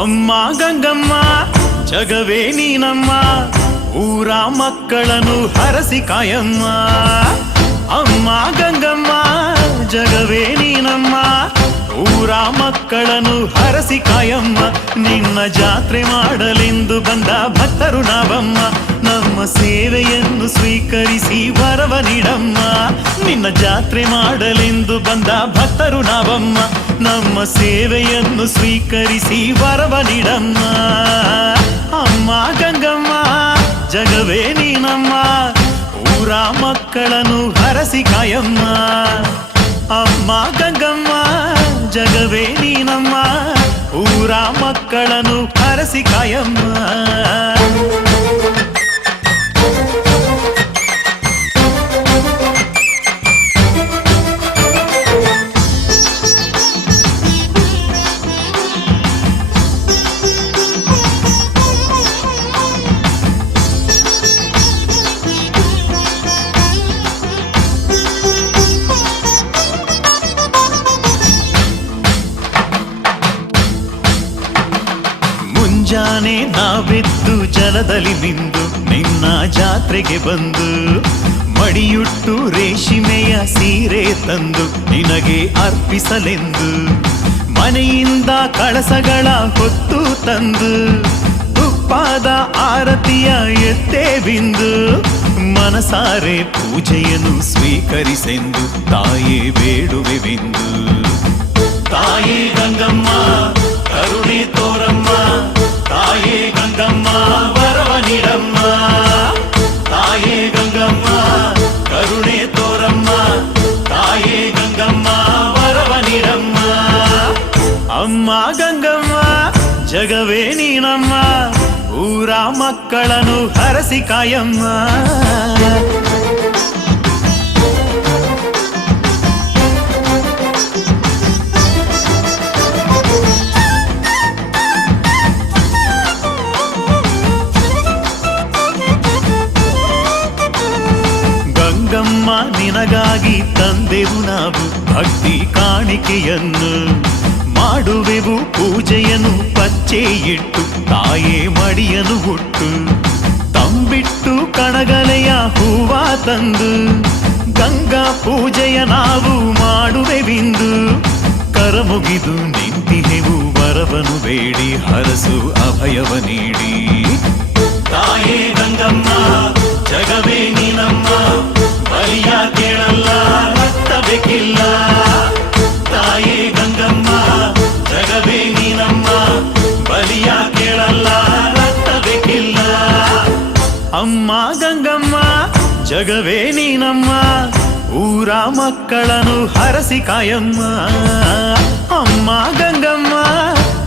ಅಮ್ಮ ಗಂಗಮ್ಮ ಜಗವೇ ನೀನಮ್ಮ, ಊರ ಮಕ್ಕಳನ್ನು ಹರಸಿ ಕಾಯಮ್ಮ. ಅಮ್ಮ ಗಂಗಮ್ಮ ಜಗವೇ ನೀನಮ್ಮ, ಊರ ಮಕ್ಕಳನ್ನು ಹರಸಿ ಕಾಯಮ್ಮ. ನಿನ್ನ ಜಾತ್ರೆ ಮಾಡಲೆಂದು ಬಂದ ಭಕ್ತರು ನಾವಮ್ಮ, ನಮ್ಮ ಸೇವೆಯನ್ನು ಸ್ವೀಕರಿಸಿ ವರವ ನೀಡಮ್ಮ. ನಿನ್ನ ಜಾತ್ರೆ ಮಾಡಲೆಂದು ಬಂದ ಭಕ್ತರು ನಾವಮ್ಮ, ನಮ್ಮ ಸೇವೆಯನ್ನು ಸ್ವೀಕರಿಸಿ ವರವ ನೀಡಮ್ಮ. ಅಮ್ಮ ಗಂಗಮ್ಮ ಜಗವೇ ನೀನಮ್ಮ, ಊರ ಮಕ್ಕಳನ್ನು ಹರಸಿ ಕಾಯಮ್ಮ. ಅಮ್ಮ ಗಂಗಮ್ಮ ಜಗವೇ ನೀನಮ್ಮ, ಊರ ಮಕ್ಕಳನ್ನು ಹರಸಿ ಕಾಯಮ್ಮ. ಮುಂಜಾನೆ ನಾವೆದ್ದು ಜಲದಲ್ಲಿ ಮಿಂದು ನಿನ್ನ ಜಾತ್ರೆಗೆ ಬಂದು, ಮಡಿಯುಟ್ಟು ರೇಷ್ಮೆಯ ಸೀರೆ ತಂದು ನಿನಗೆ ಅರ್ಪಿಸಲೆಂದು, ಮನೆಯಿಂದ ಕಳಸಗಳ ಹೊತ್ತು ತಂದು ತುಪ್ಪದ ಆರತಿಯ ಎತ್ತೇ ಬಿಂದು, ಮನಸಾರೆ ಪೂಜೆಯನ್ನು ಸ್ವೀಕರಿಸೆಂದು ತಾಯೇ ಬೇಡುವೆವೆಂದು. ತಾಯಿ ಗಂಗಮ್ಮ ಕರುಣೆ ತೋರಮ್ಮ, ತಾಯೇ ಗಂಗಮ್ಮ ವರವ ನೀಡಮ್ಮ. ತಾಯೇ ಗಂಗಮ್ಮ ಕರುಣೆ ತೋರಮ್ಮ, ತಾಯೇ ಗಂಗಮ್ಮ ವರವ ನೀಡಮ್ಮ. ಅಮ್ಮ ಗಂಗಮ್ಮ ಜಗವೇ ನೀನಮ್ಮ, ಊರ ಮಕ್ಕಳನ್ನು ಹರಸಿ ಕಾಯಮ್ಮ. ಗಂಗಮ್ಮ ನಿನಗಾಗಿ ತಂದೆವು ನಾವು ಭಕ್ತಿ ಕಾಣಿಕೆಯನ್ನು, ಮಾಡುವೆವು ಪೂಜೆಯನ್ನು ಪಚ್ಚೆ ಇಟ್ಟು ತಾಯೇ ಮಡಿಯನು ಹುಟ್ಟು. ತಂಬಿಟ್ಟು ಕಣಗಲೆಯ ಹೂವ ತಂದು ಗಂಗಾ ಪೂಜೆಯ ನಾವು ಮಾಡುವೆವಿಂದು, ಕರಮುಗಿದು ನಿಂತಿಹೆವು ವರವನು ಬೇಡಿ ಹರಸು ಅಭಯವ ನೀಡಿ. ತಾಯೇ ಗಂಗಮ್ಮ ಜಗವೇ ನೀನಮ್ಮ, ಬಲಿಯ ಕೇಳಲ್ಲ ರಕ್ತ ಬೇಕಿಲ್ಲ. ತಾಯೇ ಗಂಗಮ್ಮ ಜಗವೇ ನೀನಮ್ಮ, ಬಲಿಯ ಕೇಳಲ್ಲ ರಕ್ತ ಬೇಕಿಲ್ಲ. ಅಮ್ಮ ಗಂಗಮ್ಮ ಜಗವೇ ನೀನಮ್ಮ, ಊರ ಮಕ್ಕಳನ್ನು ಹರಸಿ ಕಾಯಮ್ಮ. ಅಮ್ಮ ಗಂಗಮ್ಮ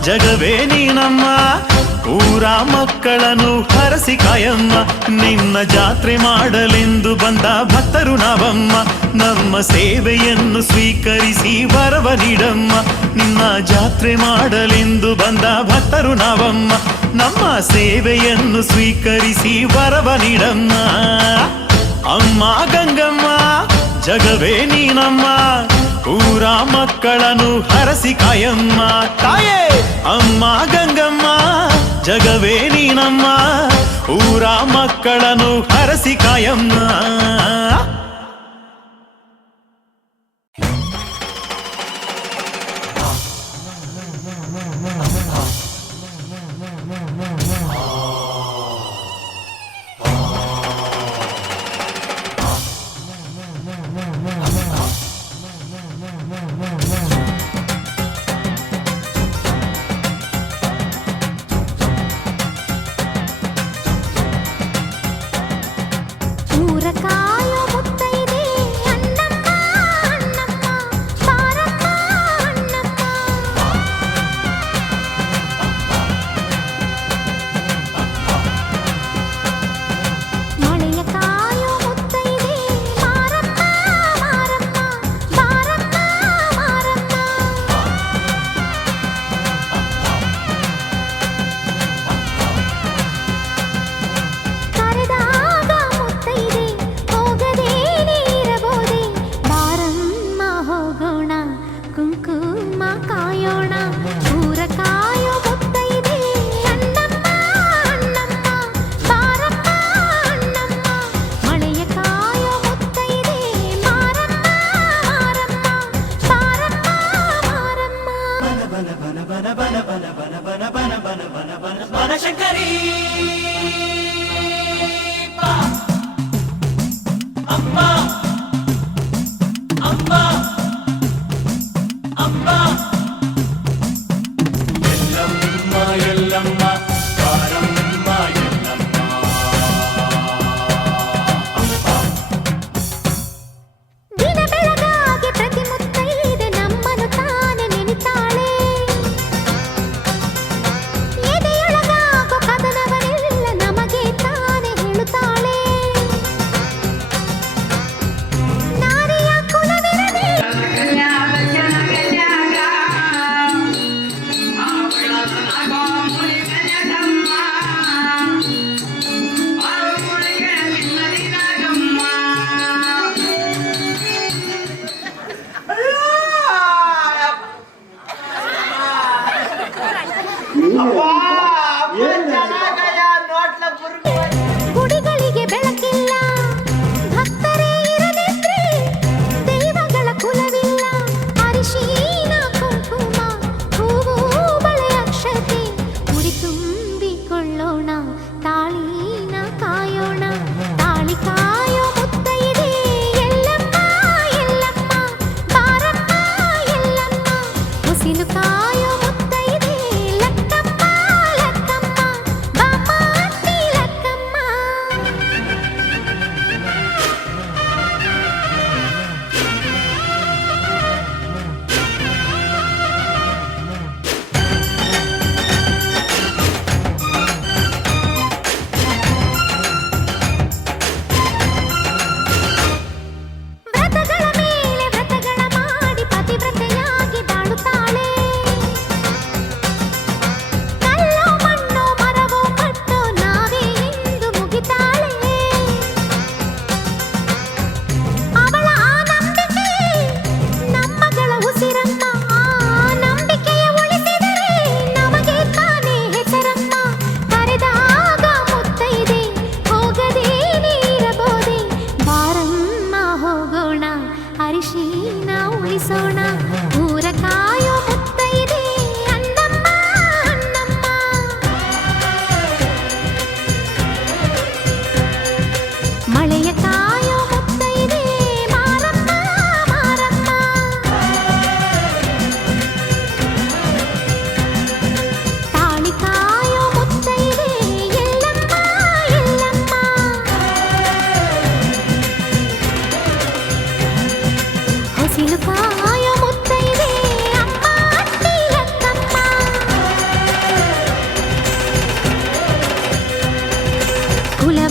ಜಗವೇ ನೀನಮ್ಮ, ಊರ ಮಕ್ಕಳನ್ನು ಹರಸಿ ಕಾಯಮ್ಮ. ನಿನ್ನ ಜಾತ್ರೆ ಮಾಡಲೆಂದು ಬಂದ ಭಕ್ತರು ನಾವಮ್ಮ, ನಮ್ಮ ಸೇವೆಯನ್ನು ಸ್ವೀಕರಿಸಿ ವರವ ನೀಡಮ್ಮ. ನಿನ್ನ ಜಾತ್ರೆ ಮಾಡಲೆಂದು ಬಂದ ಭಕ್ತರು ನಾವಮ್ಮ, ನಮ್ಮ ಸೇವೆಯನ್ನು ಸ್ವೀಕರಿಸಿ ವರವ ನೀಡಮ್ಮ. ಅಮ್ಮ ಗಂಗಮ್ಮ ಜಗವೇ ನೀನಮ್ಮ, ಊರ ಮಕ್ಕಳನ್ನು ಹರಸಿ ಕಾಯಮ್ಮ. ತಾಯೇ ಅಮ್ಮ ಗಂಗಮ್ಮ ಜಗವೇ ನೀನಮ್ಮ, ಊರ ಮಕ್ಕಳನ್ನು ಹರಸಿ ಕಾಯಮ್ಮ. ಊರ ಕಾಯೋ ಮುತ್ತ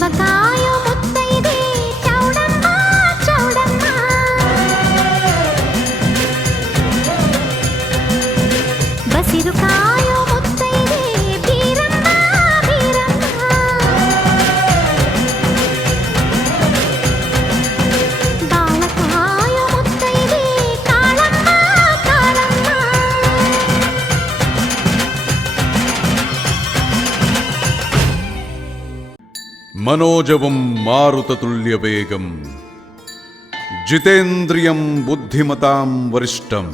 ಬಸವ ಕಾಯೋ ಮುತ್ತೈದೆ ಚೌಡಮ್ಮ ಚೌಡಮ್ಮ. ಬಸಿರು ಕಾಯೋ ಮುತ್ತೈದೆ ಬೀರಮ್ಮ ಬೀರಮ್ಮ. ಬಾಳ ಕಾಯೋ ಮುತ್ತೈದೆ ಕಾಳಮ್ಮ ಕಾಳಮ್ಮ. മനോജവം മാരുതതുല്യവേഗം ജിതേന്ദ്രിയം ബുദ്ധിമതാം വരിഷ്ഠം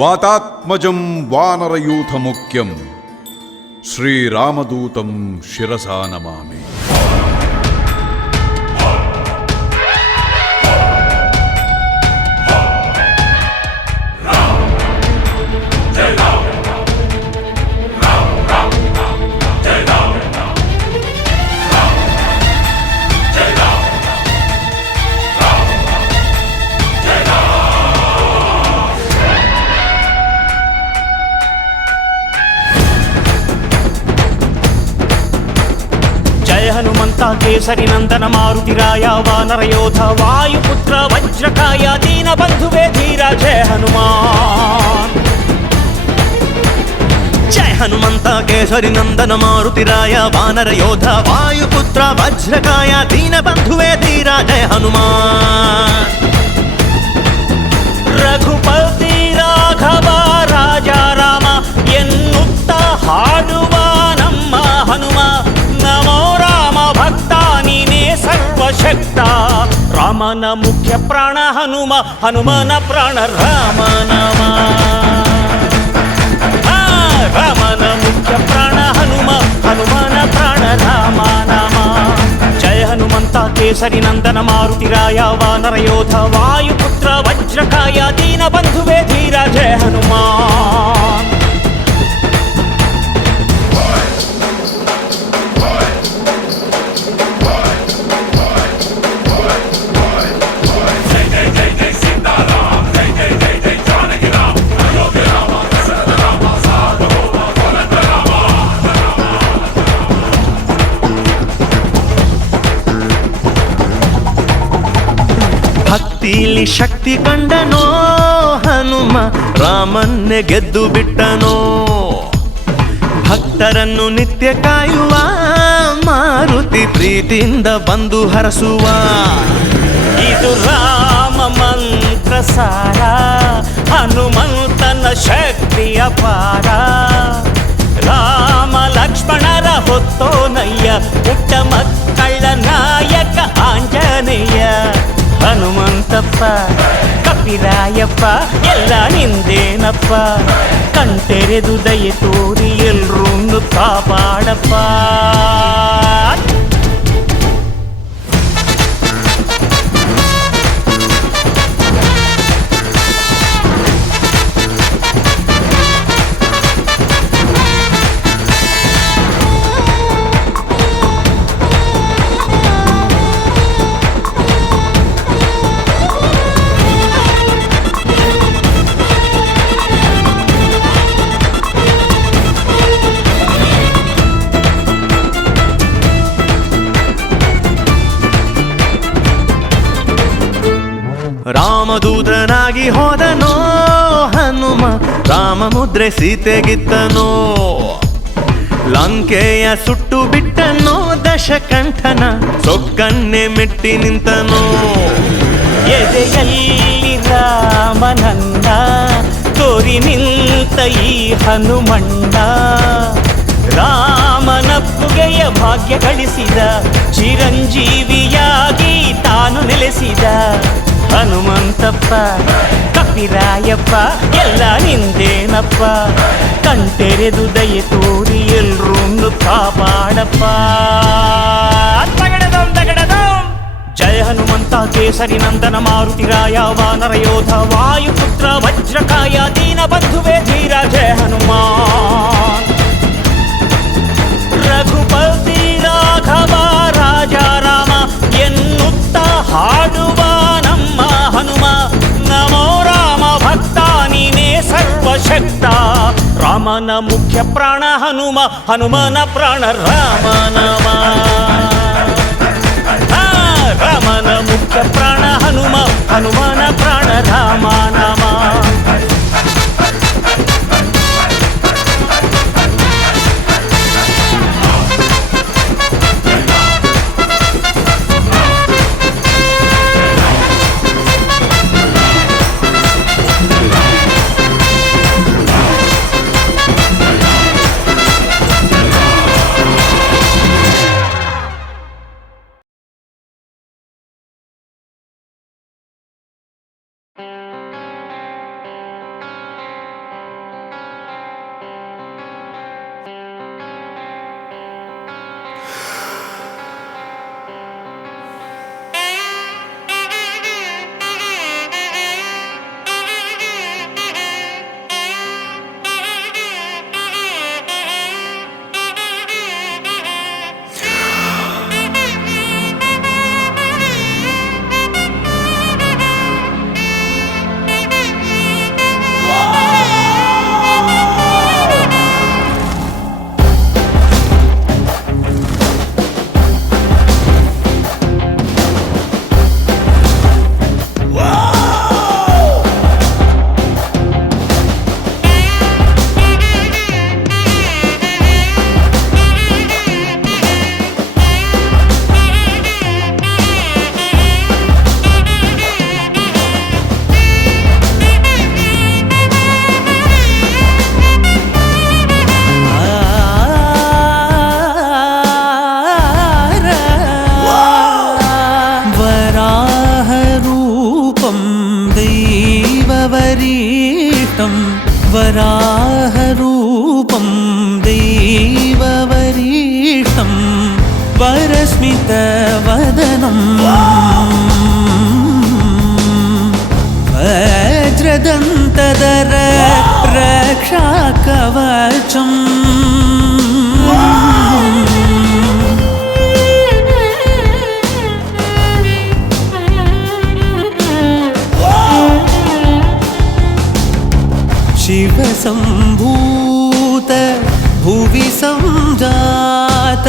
വാതാത്മജം വാനരയൂഥമുഖ്യം ശ്രീരാമദൂതം ശിരസാ നമാമി. ಹನುಮಂತ ಕೇಸರಿ ನಂದನ ಮಾರುತಿರಾಯ ವಾನರ ಯೋಧ ವಾಯುಪುತ್ರ ವಜ್ರಕಾಯ ದೀನ ಬಂಧುವೇ ಧೀರ ಜಯ ಹನುಮಾನ್. ಜಯ ಹನುಮಂತ ಕೇಸರಿ ನಂದನ ಮಾರುತಿರಾಯ ವಾನರ ಯೋಧ ವಾಯುಪುತ್ರ ವಜ್ರಕಾಯ ದೀನ ಬಂಧುವೇ ಧೀರ ಜಯ ಹನುಮಾನ್. ರಘುಪತಿ ರಾಘವ ರಾಜ ರಾಮ ಎನ್ನುತ್ತ ಹಾಡುವ ನಮ್ಮ ಹನುಮ. ನಮೋ ರಾಮ ಭಕ್ತ ನೀನೇ ಸರ್ವಶಕ್ತ. ರಾಮನ ಮುಖ್ಯ ಪ್ರಾಣ ಹನುಮ, ಹನುಮನ ಪ್ರಾಣ ರಾಮ ನಾಮ. ರಾಮನ ಮುಖ್ಯ ಪ್ರಾಣ ಹನುಮ, ಹನುಮನ ಪ್ರಾಣ ರಾಮ ನಾಮ. ಜಯ ಹನುಮಂತ ಕೇಸರಿ ನಂದನ ಮಾರುತಿರಾಯ ವಾನರ ಯೋಧ ವಾಯುಪುತ್ರ ವಜ್ರಕಾಯ ದೀನ ಬಂಧುವೇ ಧೀರ ಜಯ ಹನುಮಾನ್. ಭಕ್ತಿಲಿ ಶಕ್ತಿ ಕಂಡನೋ ಹನುಮ, ರಾಮನ್ನೇ ಗೆದ್ದು ಬಿಟ್ಟನೋ. ಭಕ್ತರನ್ನು ನಿತ್ಯ ಕಾಯುವ ಮಾರುತಿ ಪ್ರೀತಿಯಿಂದ ಬಂದು ಹರಸುವ. ಇದು ರಾಮ ಮಂತ್ರ ಸಾರ, ಹನುಮಂತನ ಶಕ್ತಿಯ ಪಾರ. ರಾಮ ಲಕ್ಷ್ಮಣರ ಹೊತ್ತೋನಯ್ಯ, ಪುಟ್ಟ ಮಕ್ಕಳ ನಾಯಕ ಆಂಜನೇಯ. ಹನುಮಂತಪ್ಪ ಕಪಿರಾಯಪ್ಪ ಎಲ್ಲ ನಿಂದೇನಪ್ಪ, ಕಣ್ತೆರೆದು ದಯೆ ತೋರಿ ಎಲ್ರೂ ಕಾಪಾಡಪ್ಪ. ರಾಮದೂತನಾಗಿ ಹೋದನೋ ಹನುಮ, ರಾಮ ಮುದ್ರೆ ಸೀತೆಗಿತ್ತನೋ. ಲಂಕೆಯ ಸುಟ್ಟು ಬಿಟ್ಟನೋ ದಶಕಂಠನ, ಸೊಕ್ಕನ್ನೇ ಮೆಟ್ಟಿ ನಿಂತನೋ. ಎದೆಯಲ್ಲಿ ರಾಮನನ್ನ ತೋರಿ ನಿಂತ ಈ ಹನುಮಣ್ಣ. ರಾಮನಪ್ಪುಗೆಯ ಭಾಗ್ಯ ಗಳಿಸಿದ, ಚಿರಂಜೀವಿಯಾಗಿ ತಾನು ನೆಲೆಸಿದ. ಹನುಮಂತಪ್ಪ ಕಪಿರಾಯಪ್ಪ ಎಲ್ಲ ನಿಂದೇನಪ್ಪ, ಕಣ್ತೆರೆದು ದಯೆ ತೋರಿ ಎಲ್ರೂ ಕಾಪಾಡಪ್ಪ. ಜಯ ಹನುಮಂತ ಕೇಸರಿ ನಂದನ ಮಾರುತಿರಾಯ ವಾನರ ಯೋಧ ವಾಯುಪುತ್ರ ವಜ್ರಕಾಯ ದೀನ ಬಂಧುವೇ ಧೀರ ಜಯ ಹನುಮಾನ್. ರಘುಪತಿ ರಾಘವ ರಾಜ ರಾಮ ಎನ್ನುತ್ತ ಹಾಡುವ ನಮ್ಮ ಹನುಮ. ನಮೋ ರಾಮ ಭಕ್ತ ನೀನೇ ಸರ್ವಶಕ್ತ. ರಾಮನ ಮುಖ್ಯ ಪ್ರಾಣ ಹನುಮ, ಹನುಮನ ಪ್ರಾಣ ರಾಮ ನಾಮ. ಹನುಮನ ಪ್ರಾಣಧಾಮ ನಾಮ. वराहरूपं दैववरीष्टं वरस्मितवदनं वज्रदन्तधर रक्षाकवचम् शिवसम्भूत भुवि संजात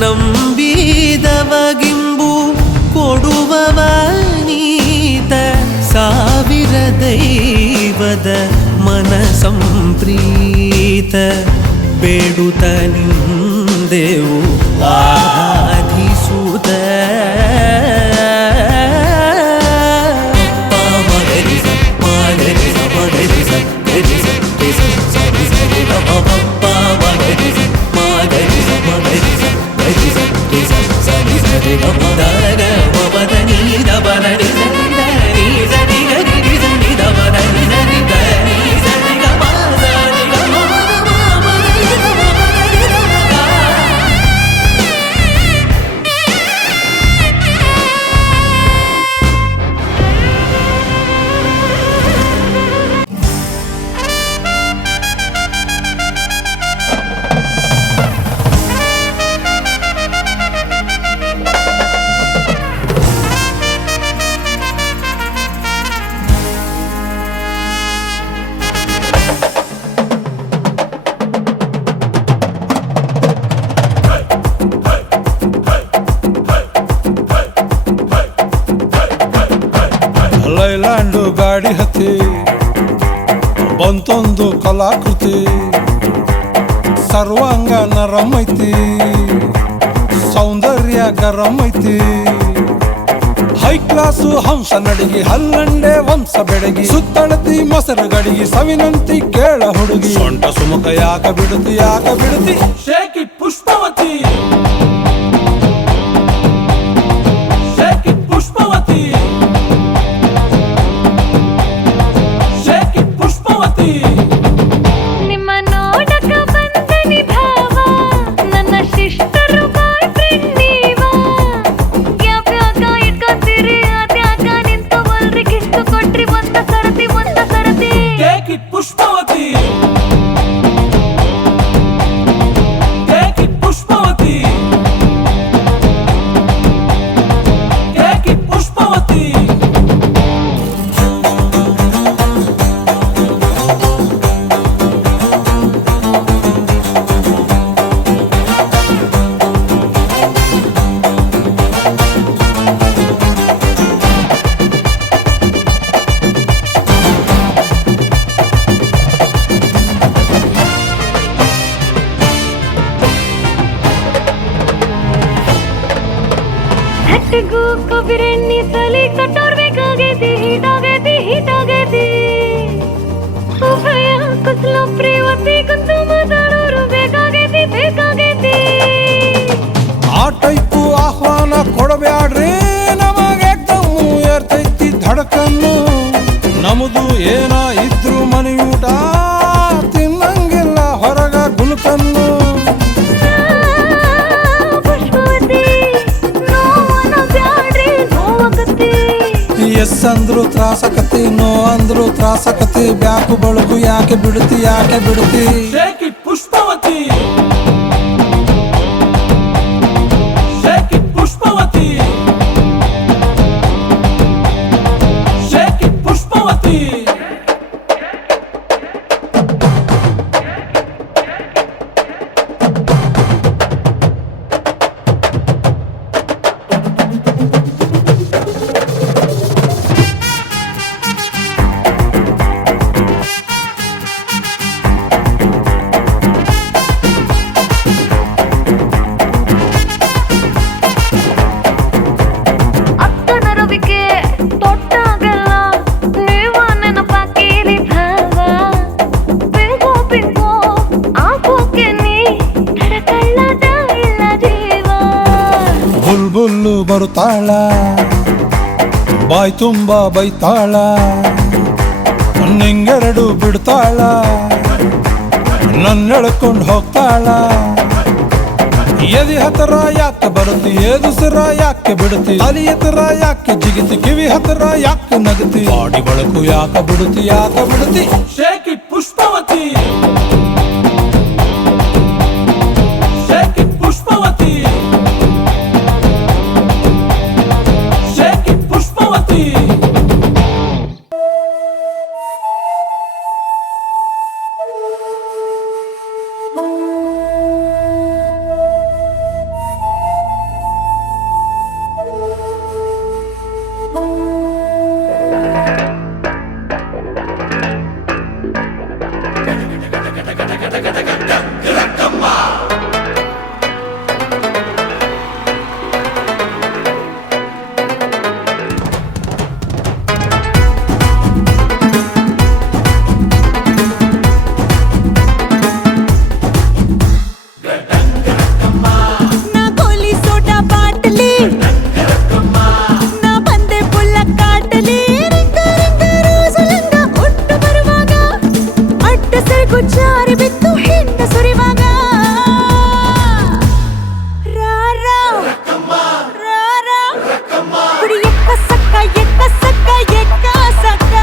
ನಂಬಿದವಗಿಂಬು ಕೊಡುವವನೀತ ಸಾವಿರ ದೈವದ ಮನ ಸಂಪ್ರೀತ ಬೇಡುತ್ತ ನಿಂದೆವು ಆರಾಧಿಸುತ್ತ ಲೈಲ್ಯಾಂಡು ಗಾಡಿ ಹತ್ತಿ ಬಂತೊಂದು ಕಲಾಕೃತಿ ಸರ್ವಾಂಗ ನರಂ ಐತಿ ಸೌಂದರ್ಯ ಗರಂ ಐತಿ ಹೈ ಕ್ಲಾಸು ಹಂಸ ನಡಿಗೆ ಹಲ್ಲಂಡೆ ವಂಶ ಬೆಡಗಿ ಸುತ್ತಳತಿ ಮೊಸರು ಗಡಿಗೆ ಸವಿನಂತಿ ಕೇಳ ಹುಡುಗಿ ಸೊಂಟ ಸುಮುಖ ಯಾಕ ಬಿಡುತ್ತಿ ಶೇಕಿ ಪುಷ್ಪವತಿ ಶೇಕಿ ಪುಷ್ಪವತಿ ನಿಮ್ಮ ನೋಡಕ ಬಂದನಿ ಭಾವ ನನ್ನ ಶಿಷ್ಟರು ಬಾಯ್ ಫ್ರೆಂಡ್ ನೀವ ಯಾವ್ಯಾಕ ಇಟ್ಕೊತೀರಿ ಅದ್ಯಾಕ ನಿಂತವಲ್ರಿ ಕಿಸ್ತು ಕೊಟ್ರಿ ಒಂದ ಸರತಿ take it Pushpavati take it Pushpavati ಹಾರ್ಟ್ಗೂ ಕೊಬ್ಬಿರೆಣ್ಣಿ ಸಲಿ ಕಟ್ಟೋರ್ ಬೇಕಾಗೈತಿ ಹೀಟಾಗೈತಿ ಉಭಯ ಕುಸಲ ಪ್ರೇವತಿ ಕುಂತು ಮಾತಾಡೋರು ಬೇಕಾಗೈತಿ ಆ ಟೈಪು ಆಹ್ವಾನ ಕೊಡಬ್ಯಾಡ್ರಿ ನಮಗೆ ದಮ್ಮು ಏರ್ತೈತಿ ಧಡಕನ್ನು ನಮ್ದು ಏನ ಇದ್ರು ಮನೆಯೂಟ ತಿನ್ನಂಗಿಲ್ಲ ಹೊರಗ ಗುಲ್ಕನ್ನು ಪುಷ್ಪವತಿ ನೋವನ ಬ್ಯಾಡ್ರಿ ನೋವಾಗತ್ತಿ ಎಸ್ ಅಂದ್ರು ತ್ರಾಸಕತಿ ನೋ ಅಂದ್ರು ತ್ರಾಸಕತಿ ಬ್ಯಾಕು ಬಳಗು ಯಾಕೆ ಬಿಡುತ್ತಿ ಪುಷ್ಪವತಿ ಪುಷ್ಪವತಿ ಪುಷ್ಪವತಿ ಅಕ್ಕನ ರವಿಕೆ ತೊಟ್ಟಾಗಲ್ಲ ನೀವ ನೆನಪಾಕಿರಿ ಭಾವ ಪಿಂಗೋ ಆಗೋಕೆ ನೀ ತಡಕಳ್ಳದ ಇಲ್ಲ ಜೀವ ಬುಲ್ಬುಲ್ಲು ಬರುತ್ತಾಳ ಬಾಯ್ ತುಂಬ ಬೈತಾಳ ನಿಂಗೆರಡು ಬಿಡ್ತಾಳ ನನ್ನೆಳ್ಕೊಂಡು ಹೋಗ್ತಾಳ ಎದಿ ಹತ್ರ ಯಾಕೆ ಬರುತ್ತಿ ಏದುಸಿರ ಯಾಕೆ ಬಿಡುತ್ತಿ ಅಲಿ ಹತ್ರ ಯಾಕೆ ಜಿಗಿತಿ ಕಿವಿ ಹತ್ರ ಯಾಕೆ ನಗತಿ ಬಾಡಿ ಬಳಕು ಯಾಕೆ ಬಿಡುತ್ತಿ shake it Pushpavati shake it Pushpavati shake it Pushpavati ನಾ ಗೋಲಿ ಸೋಡಾ ಬಾಟಲಿ ನಾ ಬಂದೆ ಪುಲ್ಲ ಕಾಟಲಿ ರಿಂಗ ರೋಸಲಂಗ ಒಟ್ಟು ಬರುವಾಗ ಅಡ್ಡ ಸರಕು ಜಾರಿ ಬಿತ್ತು ಹಿಂದ ಸುರಿವಾಗ ರಾರಾ ಕುಡಿ ಎಕ್ಕ ಸಕ್ಕ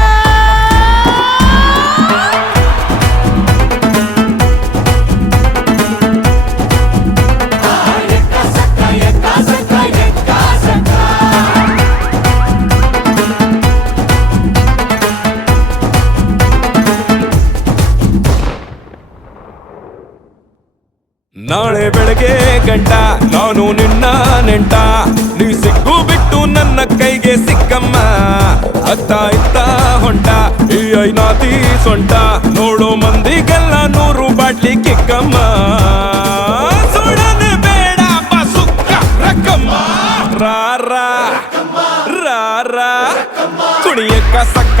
ನಾಳೆ ಬೆಳಗ್ಗೆ ಗಂಟ ನಾನು ನಿನ್ನ ನೆಂಟ ನೀ ಸಿಕ್ಕು ಬಿಟ್ಟು ನನ್ನ ಕೈಗೆ ಸಿಕ್ಕಮ್ಮ ಅತ್ತ ಇತ್ತ ಹೊಂಟ ಈ ಐನಾತಿ ಸೊಂಟ ನೋಡೋ ಮಂದಿಗೆಲ್ಲ 100 ಬಾಟ್ಲಿ ಕಿಕ್ಕಮ್ಮ ಸುಡನೆ ಬೇಡ ಬಸುಕ್ಕ ರಕ್ಕಮ್ಮ ರಾರಾ ರಾರಾ ಕುಡಿ ಎಕ್ಕ ಸಕ್ಕ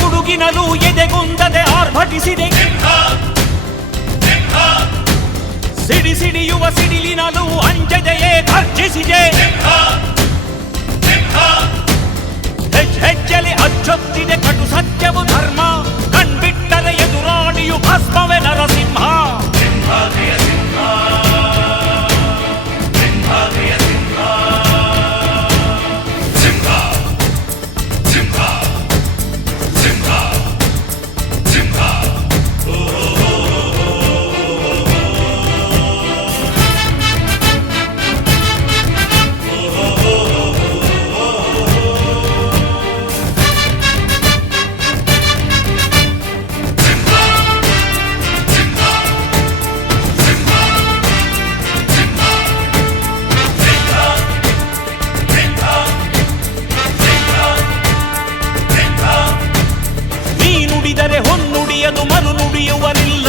ಗುಡುಗಿನಲು ಎದೆಗುಂದದೆ ಆರ್ಭಟಿಸಿದೆ ಸಿಡಿಯುವ ಸಿಡಿಲಿನಲು ಅಂಜದೆಯೇ ಗರ್ಜಿಸಿದೆ ಹೆಜ್ಜೆಲಿ ಅಚ್ಚೊತ್ತಿದೆ ಕಟು ಸತ್ಯವು ಧರ್ಮ ಕಣ್ಬಿಟ್ಟರೆ ಎದುರಾಳಿಯು ಭಸ್ಮವೇ ನರಸಿಂಹ ಹೊನ್ನುಡಿಯದು ಮರು ನುಡಿಯುವರಿಲ್ಲ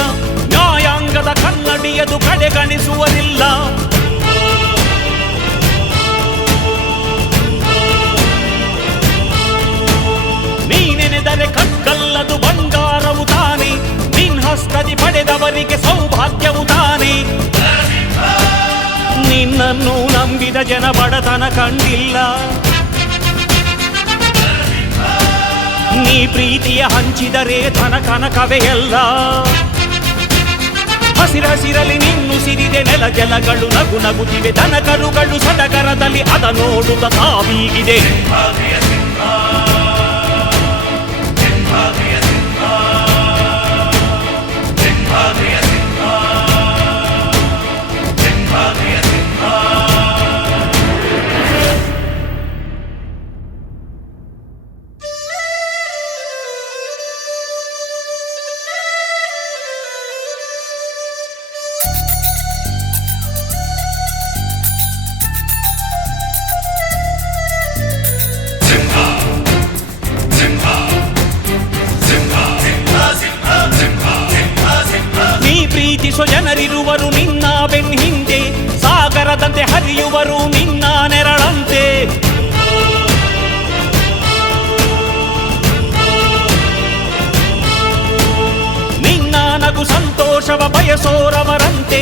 ನ್ಯಾಯಾಂಗದ ಕನ್ನಡಿಯದು ಕಡೆಗಣಿಸುವರಿಲ್ಲ ನೀನೆನೆದರೆ ಕಕ್ಕಲ್ಲದು ಬಂಗಾರವು ತಾನೆ ನಿನ್ಹಸ್ತದಿ ಪಡೆದವರಿಗೆ ಸೌಭಾಗ್ಯವು ತಾನೆ ನಿನ್ನನ್ನು ನಂಬಿದ ಜನ ಬಡತನ ಕಂಡಿಲ್ಲ ನೀ ಪ್ರೀತಿಯ ಹಂಚಿದರೆ ಧನ ಕನಕವೇ ಎಲ್ಲ ಹಸಿರಸಿರಲಿ ನಿನ್ನುಸಿರಿದೆ ನೆಲ ಜಲಗಳು ನಗು ನಗುತ್ತಿವೆ ದನ ಕರುಗಳು ಸಡಗರದಲ್ಲಿ ಅದ ನೋಡುತ್ತ ತಾವೀಗಿದೆ ಪ್ರೀತಿಸೋ ಜನರಿರುವರು ನಿನ್ನ ಬೆನ್ ಹಿಂದೆ ಸಾಗರದಂತೆ ಹರಿಯುವರು ನಿನ್ನ ನೆರಳಂತೆ ನಿನ್ನ ನಗು ಸಂತೋಷವ ಬಯಸೋರವರಂತೆ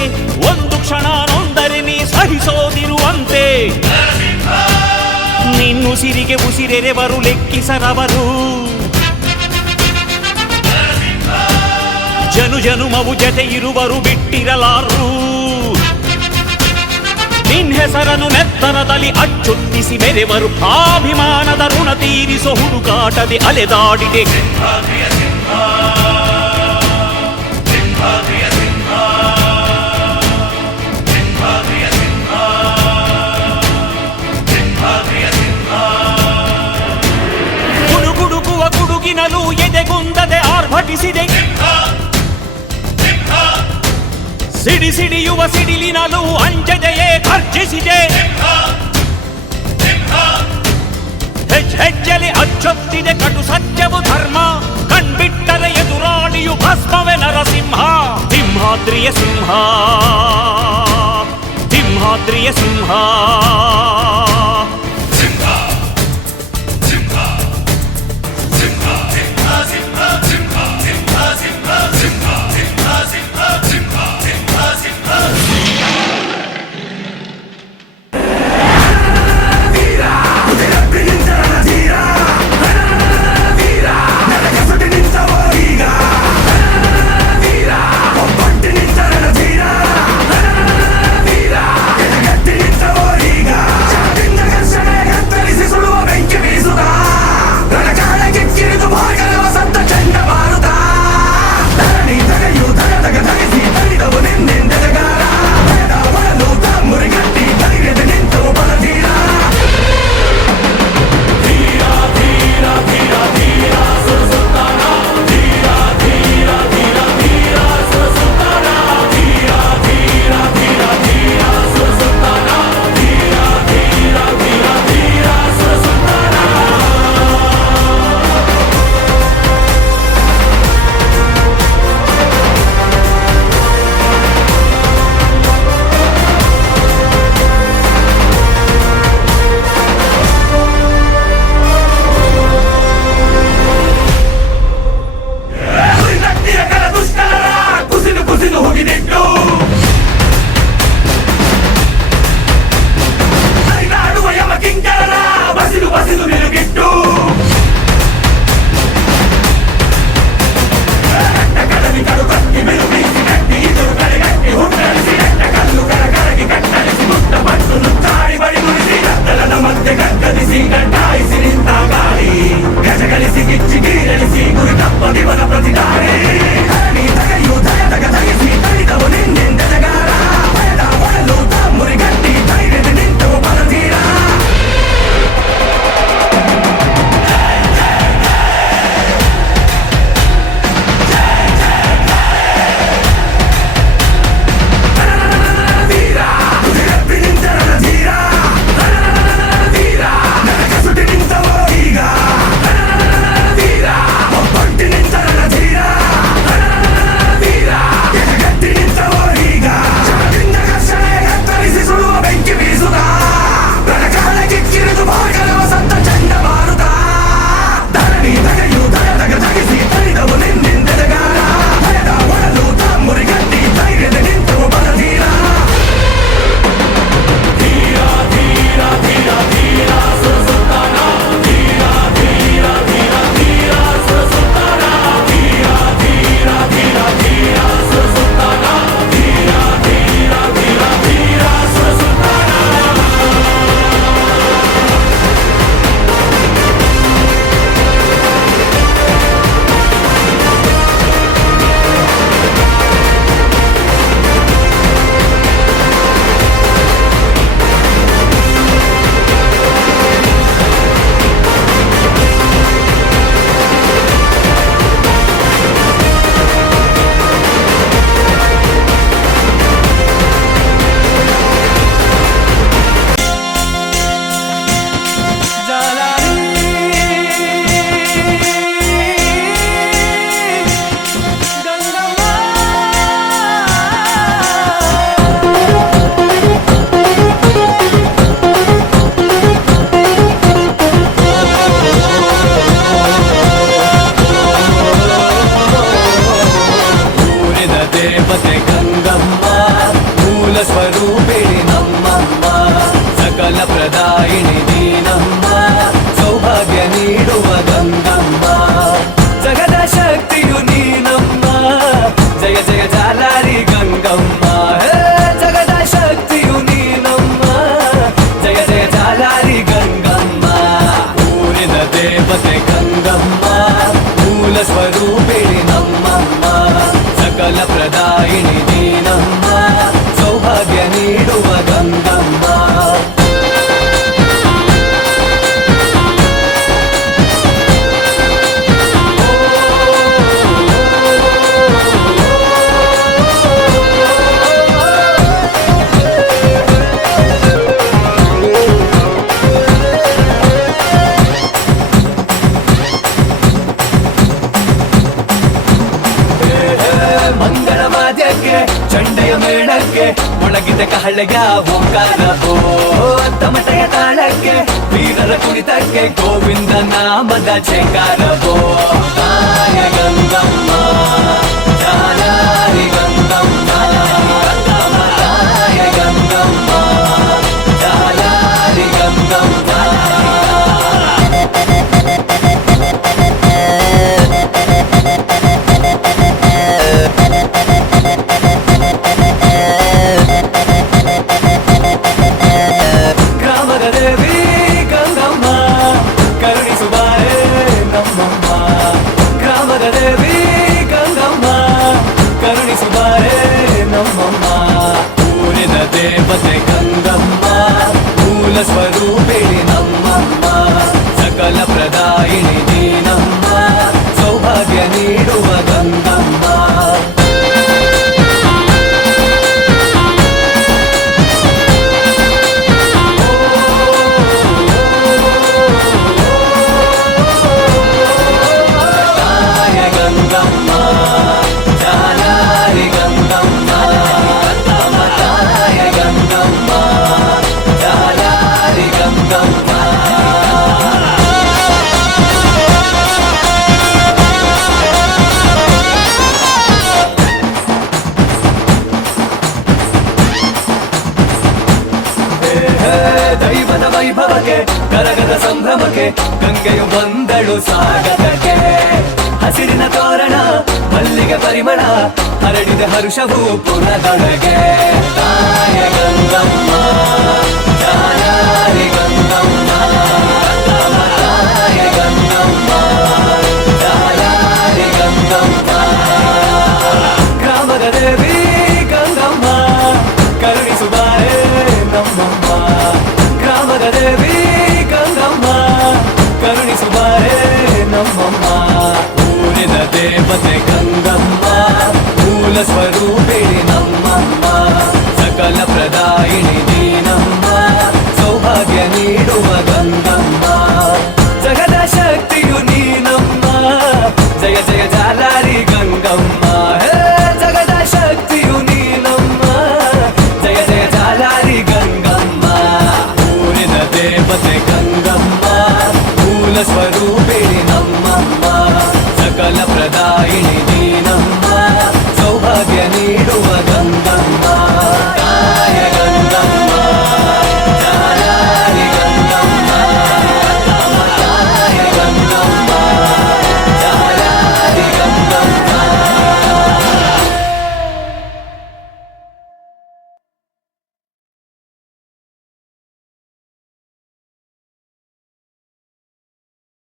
ಒಂದು ಕ್ಷಣ ನೊಂದರೆ ನೀ ಸಹಿಸೋದಿರುವಂತೆ ನಿನ್ನುಸಿರಿಗೆ ಉಸಿರೆರೆವರು ಲೆಕ್ಕಿಸರವರು ಜನು ಜನುಮವು ಜತೆ ಇರುವರು ಬಿಟ್ಟಿರಲಾರು ನಿನ್ ಹೆಸರನ್ನು ನೆತ್ತರದಲ್ಲಿ ಅಚ್ಚೊತ್ತಿಸಿ ಮೆರೆವರು ಅಭಿಮಾನದ ಋಣ ತೀರಿಸೋ ಹುಡುಕಾಟದೆ ಅಲೆದಾಡಿದೆ ಗುಡುಗುಡುಗುವ ಗುಡುಗಿನಲು ಎದೆಗುಂದದೆ ಆರ್ಭಟಿಸಿದೆ ಸಿಡಿ ಸಿಡಿಯುವ ಸಿಡಿಲಿನಲು ಅಂಜದೆಯೇ ಗರ್ಜಿಸಿದೆ ಹೆಜ್ಜೆಲಿ ಅಚ್ಚೊತ್ತಿದೆ ಕಟು ಸತ್ಯವು ಧರ್ಮ ಕಣ್ಬಿಟ್ಟರೆ ಎದುರಾಳಿಯು ಭಸ್ಮವೇ ನರಸಿಂಹ ಸಿಂಹಾದ್ರಿಯ ಸಿಂಹ ಸಿಂಹಾದ್ರಿಯ ಸಿಂಹ Vira, ಜಗದ ಶಕ್ತಿಯು ನೀನಮ್ಮ ಜಯ ಜಯ ಜಾಲಾರಿ ಗಂಗಮ್ಮ ಹೇ ಜಗದ ಶಕ್ತಿಯು ನೀನಮ್ಮ ಜಯ ಜಯ ಜಾಲಾರಿ ಗಂಗಮ್ಮ ಊರಿನ ದೇವತೆ ಗಂಗಮ್ಮ ಮೂಲ ಸ್ವರೂಪಿಣಿ ನಮ್ಮಮ್ಮ ಸಕಲ ಪ್ರದಾಯಿನಿ ನೀನಮ್ಮ ಸೌಭಾಗ್ಯ ನೀಡುವ ಗಂಗಮ್ಮ ಮಂಗಳವಾದ್ಯಕ್ಕೆ ಚಂಡೆಯ ಮೇಳಕ್ಕೆ ಮೊಳಗಿದ ಕಹಳೆಯ ಓಂಕಾರವೋ ತಮಟೆಯ ತಾಳಕ್ಕೆ ವೀರರ ಕುಣಿತಕ್ಕೆ ಗೋವಿಂದ ನಾಮದ ಛೇಂಗಾರವೋ ತಾಯ ಗಂಗಮ್ಮ ಜಾಲಾರಿ ಗಂಗಮ್ಮ ತಾಯ ಗಂಗಮ್ಮ ಜಾಲಾರಿ ಗಂಗಮ್ಮ ಗ್ರಾಮದ ದೇವಿ ಗಂಗಮ್ಮ ಕರುಣಿಸುವಾರೆ ನಮ್ಮಮ್ಮ ಗ್ರಾಮದ ದೇವಿ ಗಂಗಮ್ಮ ಕರುಣಿಸುವಾರೆ ನಮ್ಮಮ್ಮ ಊರಿನ ದೇವತೆ ಗಂಗಮ್ಮ ಮೂಲ ಸ್ವರೂಪಿಣಿ ನಮ್ಮಮ್ಮ ಸಕಲ ಪ್ರದಾಯಿನಿ ನೀನಮ್ಮ ಸೌಭಾಗ್ಯ ನೀಡುವ ಗಂಗಮ್ಮ ತಾಯ ಗಂಗಮ್ಮ ಜಾಲಾರಿ ಗಂಗಮ್ಮ ತಾಯ ಗಂಗಮ್ಮ ಜಾಲಾರಿ ಗಂಗಮ್ಮ ದೈವದ ವೈಭವಕ್ಕೆ ಕರಗದ ಸಂಭ್ರಮಕ್ಕೆ ಗಂಗೆಯು ಬಂದಳು ಸಾಗರಕ್ಕೆ ಹಸಿರಿನ ತೋರಣ ಮಲ್ಲಿಗೆ ಪರಿಮಳ ಹರಡಿದ ಹರುಷವು ಪುರದೊಳಗೆ ತಾಯ ಗಂಗಮ್ಮ ಜಾಲಾರಿ ಗಂಗಮ್ಮ ತಾಯ ಗಂಗಮ್ಮ ಜಾಲಾರಿ ಗಂಗಮ್ಮ ಗ್ರಾಮದ ದೇವಿ ಗಂಗಮ್ಮ ಕರುಣಿಸುವಾರೆ ನಮ್ಮಮ್ಮ ಗ್ರಾಮದ ದೇವಿ ಗಂಗಮ್ಮ ಕರುಣಿಸುವಾರೆ ನಮ್ಮಮ್ಮ ಊರಿನ ದೇವತೆ ಗಂಗಮ್ಮ ಮೂಲ ಸ್ವರೂಪಿಣಿ ನಮ್ಮಮ್ಮ ಸಕಲ ಪ್ರದಾಯಿನಿ ನೀನಮ್ಮ ಸೌಭಾಗ್ಯ ನೀಡುವ ಗಂಗಮ್ಮ ಜಗದ ಶಕ್ತಿಯು ನೀನಮ್ಮ ಜಯ ಜಯ ಜಾಲಾರಿ ಗಂಗಮ್ಮ ಹೇ ಜಗದ ಶಕ್ತಿಯು ನೀನಮ್ಮ ಜಯ ಜಯ ಜಾಲಾರಿ ಗಂಗಮ್ಮ ಊರಿನ ದೇವತೆ ಗಂಗಮ್ಮ ಮೂಲ ಸ್ವರೂಪಿಣಿ ನಮ್ಮಮ್ಮ ಸಕಲ ಪ್ರದಾಯಿನಿ